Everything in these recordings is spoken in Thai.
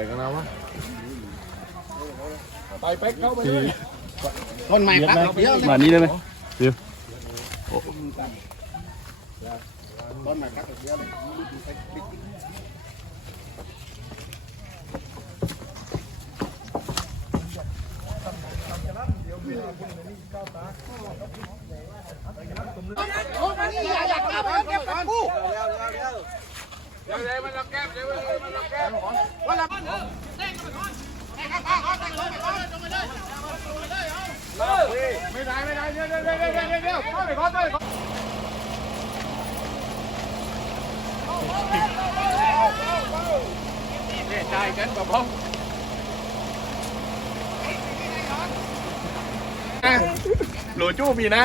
ไปกันนะวะไปเป๊กเข้าไปเลยคนใหม่ปั๊บเมานี้ได้ไหมเดี๋ยวคนใม่โอ้มานี่อยากอยากเอาเก็บกับกู ไม่ได้ไม่ได้เดี๋ยวเดี๋ยวเดี๋ยวเดี๋ยวเดี๋เข้าไปก่อนเข้าไปก่อนเนี่ยใจกันกับผมหลูจู้มีนะ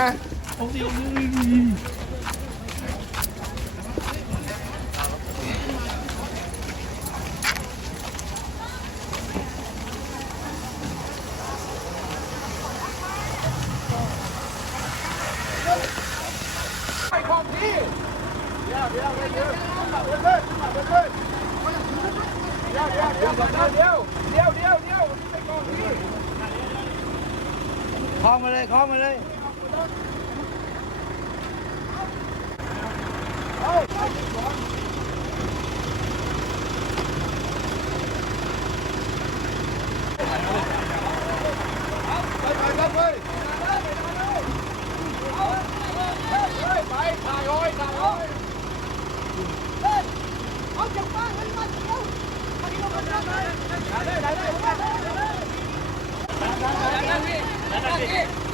คล้องมาเลยคล้องมาเลยไป Thank you.